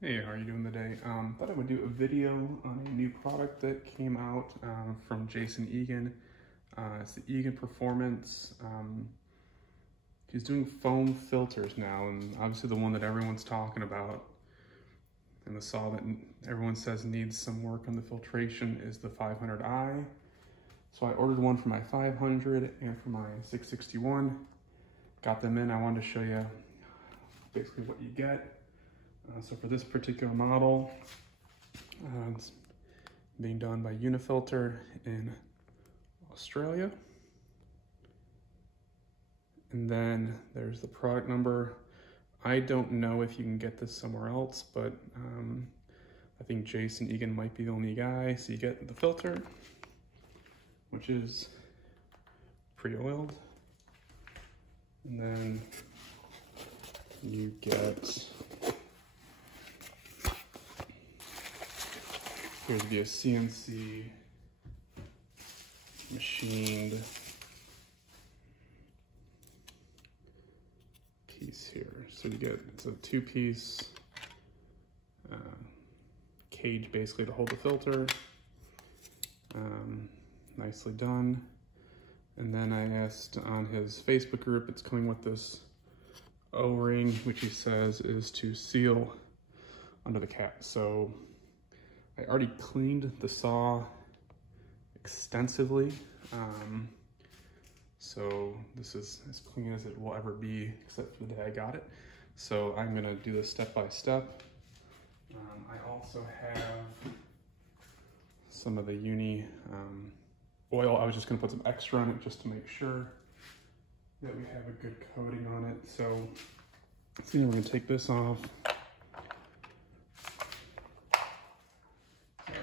Hey, how are you doing today? Thought I would do a video on a new product that came out from Egan. It's the Egan Performance. He's doing foam filters now, and obviously the one that everyone's talking about and the saw that everyone says needs some work on the filtration is the 500i. So I ordered one for my 500 and for my 661. Got them in. I wanted to show you basically what you get. So for this particular model, it's being done by Unifilter in Australia. And then there's the product number. I don't know if you can get this somewhere else, but I think Egan might be the only guy. So you get the filter, which is pre-oiled. And then you get, here's be a CNC machined piece here. So you get, it's a two-piece cage basically to hold the filter. Nicely done. And then I asked on his Facebook group, it's coming with this O-ring, which he says is to seal under the cap. So I already cleaned the saw extensively. So this is as clean as it will ever be, except for the day I got it. So I'm gonna do this step by step. I also have some of the Uni oil. I was just gonna put some extra on it just to make sure that we have a good coating on it. So let's see, we're gonna take this off.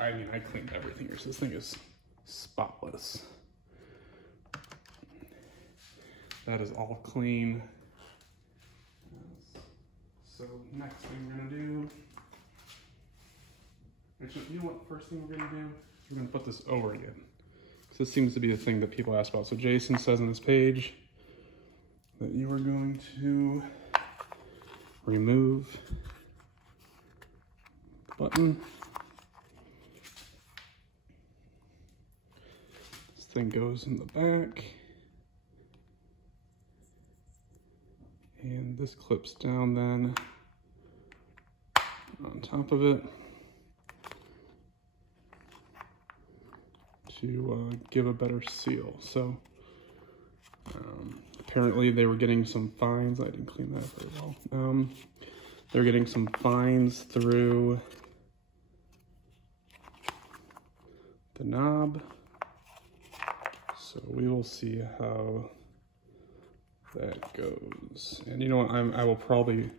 I mean, I cleaned everything here, so this thing is spotless. That is all clean. So next thing we're gonna do, actually, you know what first thing we're gonna do? We're gonna put this O-ring in. So this seems to be the thing that people ask about. So Jason says on this page that you are going to remove the button. This thing goes in the back. And this clips down then on top of it to give a better seal. So apparently they were getting some fines. I didn't clean that very well. They're getting some fines through the knob. So we will see how that goes. And you know what, I will probably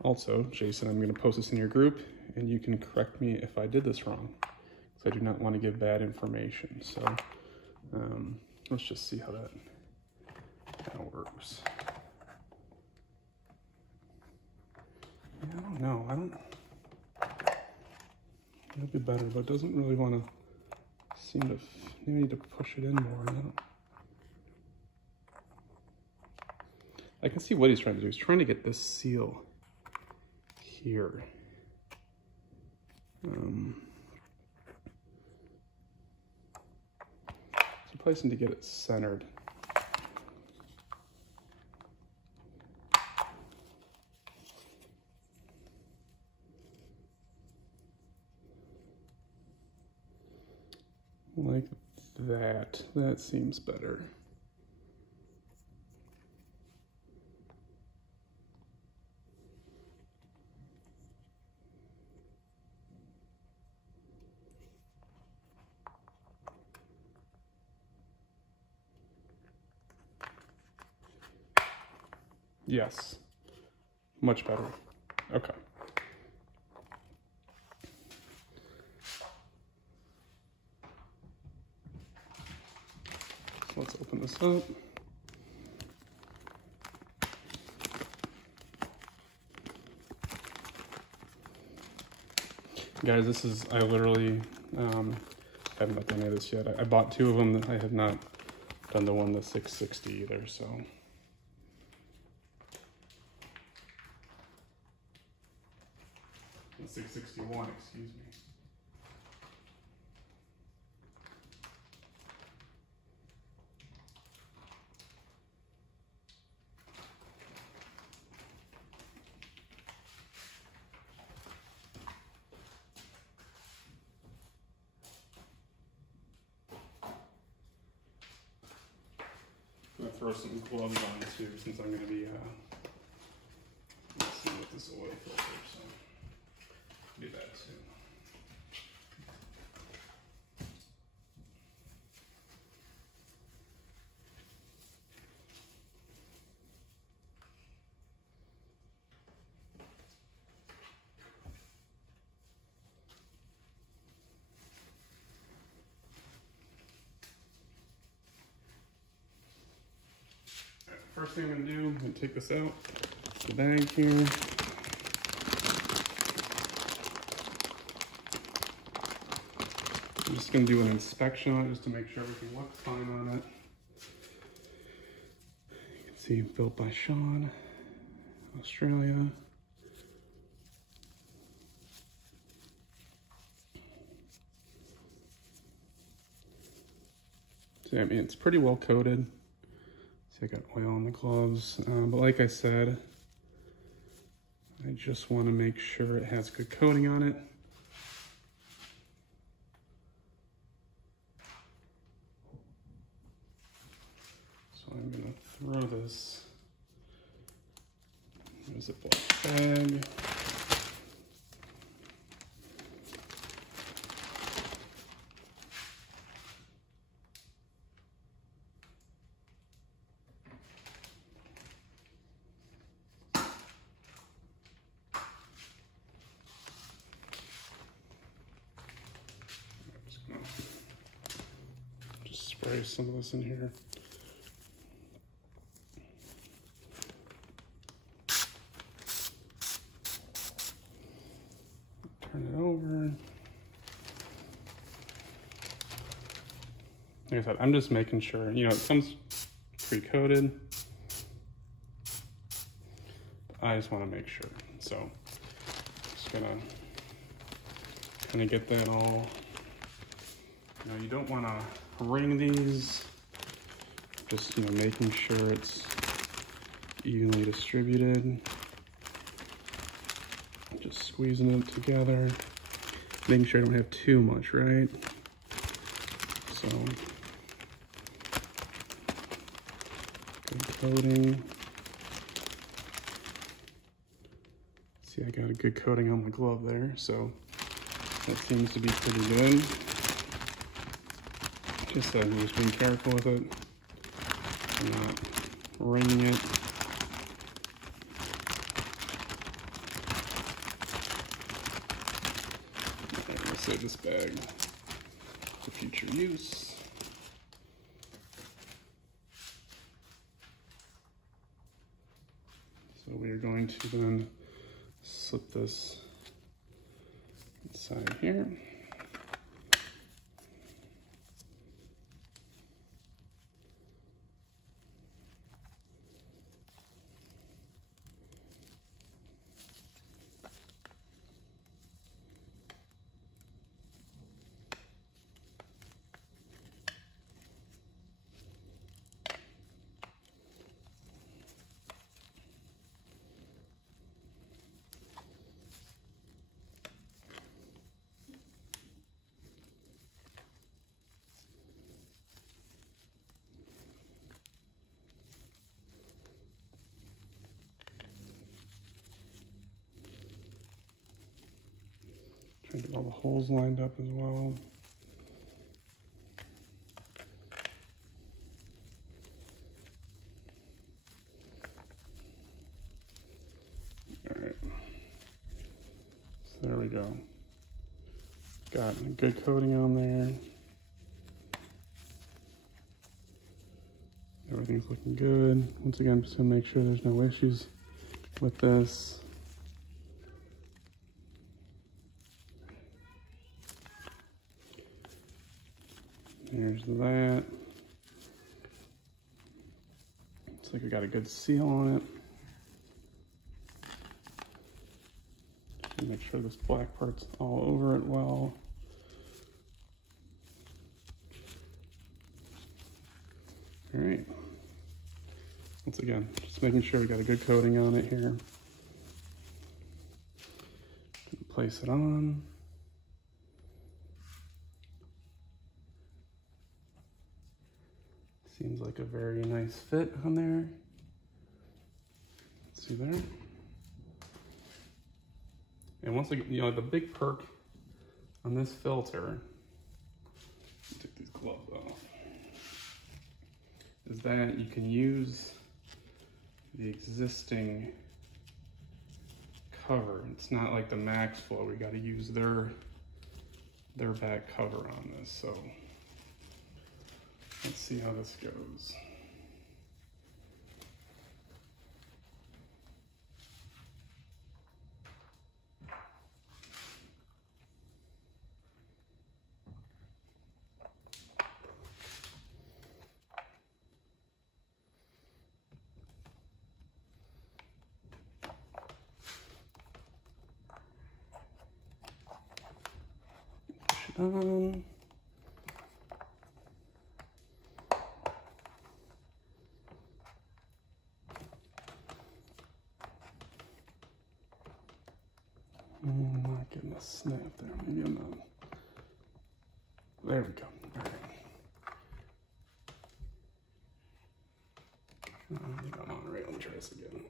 also, Jason, I'm gonna post this in your group and you can correct me if I did this wrong, because I do not want to give bad information. So let's just see how that kind of works. Yeah, I don't know, it'll be better, but it doesn't really want to seem to, you need to push it in more. I can see what he's trying to do. He's trying to get this seal here. So probably need to get it centered. Like that. That seems better. Yes, much better. Okay. So let's open this up. Guys, this is, I literally haven't done any of this yet. I bought two of them. I have not done the one, the 660 either, so. 661, excuse me. I'm gonna throw some gloves on too, since I'm gonna be messing with this oil filter, so do that too. First thing I'm going to do, I'm going to take this out, the bag here. I'm just going to do an inspection on it just to make sure everything looks fine on it. You can see built by Sean, Australia. So, I mean, it's pretty well coated. I got oil on the gloves, but like I said, I just want to make sure it has good coating on it. So I'm going to throw this in a Ziploc bag. Spray some of this in here. Turn it over. Like I said, I'm just making sure, you know, it comes pre-coated. I just want to make sure. So, just gonna kind of get that all. You know, you don't want to ring these, just, you know, making sure it's evenly distributed. Just squeezing it together, making sure I don't have too much, right? So, good coating. See, I got a good coating on my glove there, so that seems to be pretty good. Just I'm just being careful with it, I'm not ringing it. I'm going to save this bag for future use. So we are going to then slip this inside here. Trying to get all the holes lined up as well. All right, so there we go. Got a good coating on there. Everything's looking good. Once again, just to make sure there's no issues with this. Here's that. Looks like we got a good seal on it. Make sure this black part's all over it well. All right. Once again, just making sure we got a good coating on it here. Place it on. Seems like a very nice fit on there. See there? And once again, you know, the big perk on this filter, take these gloves off, is that you can use the existing cover. It's not like the Max Flow. We got to use their back cover on this. So let's see how this goes. On. I'm not getting a snap there. Maybe I'm not. There we go. All right. I think I'm on right. Let me try this again.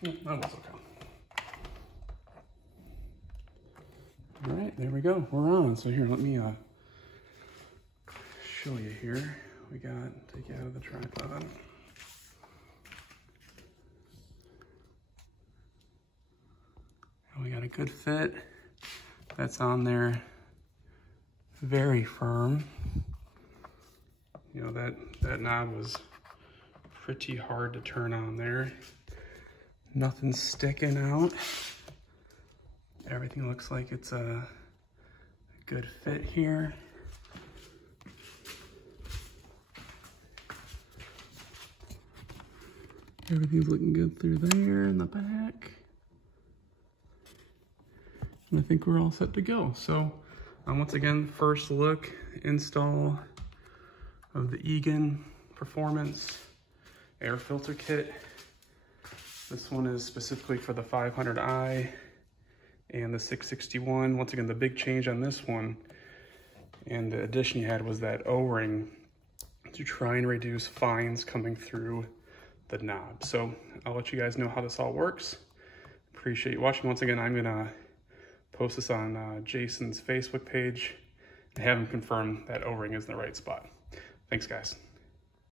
Yeah, that was okay. All right, there we go. We're on. So here, let me show you here. We got, take it out of the tripod. And we got a good fit. That's on there very firm. You know, that knob was pretty hard to turn on there. Nothing's sticking out. Everything looks like it's a good fit here. Everything's looking good through there in the back. And I think we're all set to go. So once again, first look, install of the Egan Performance air filter kit. This one is specifically for the 500i and the 661. Once again, the big change on this one and the addition you had was that O-ring to try and reduce fines coming through the knob. So I'll let you guys know how this all works. Appreciate you watching. Once again, I'm gonna post this on Jason's Facebook page and have him confirm that O-ring is in the right spot. Thanks, guys.